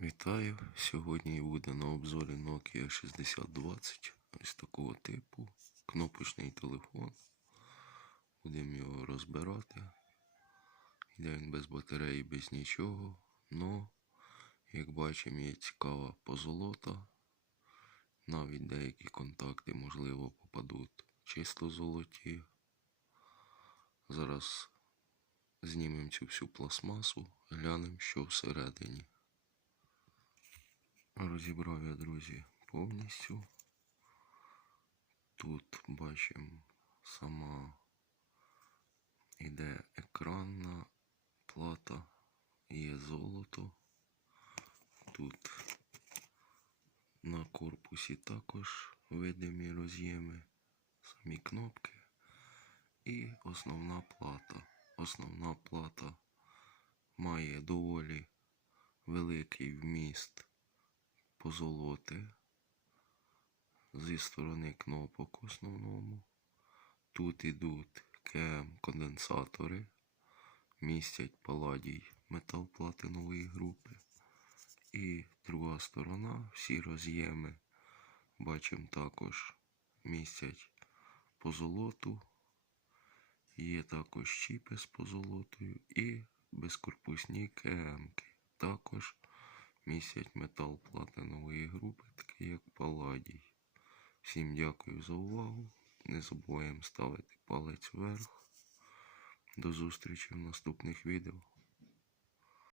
Вітаю! Сьогодні буде на обзорі Nokia 6020 ось такого типу. Кнопочний телефон. Будемо його розбирати. Йде він без батареї, без нічого. Но, як бачимо, є цікава позолота. Навіть деякі контакти, можливо, попадуть чисто золоті. Зараз знімемо цю всю пластмасу, глянемо, що всередині. Розібрав я, друзі, повністю. Тут бачимо сама іде екранна плата, є золото. Тут на корпусі також видимі роз'єми, самі кнопки і основна плата. Основна плата має доволі великий вміст позолоти зі сторони кнопок в основному. Тут ідуть КМ конденсатори, містять паладій метал платинової групи. І друга сторона, всі роз'єми, бачимо також містять позолоту. Є також чіпи з позолотою і безкорпусні КМки. Також містять метал платинової групи, такий як паладій. Всім дякую за увагу. Не забуваємо ставити палець вверх. До зустрічі в наступних відео.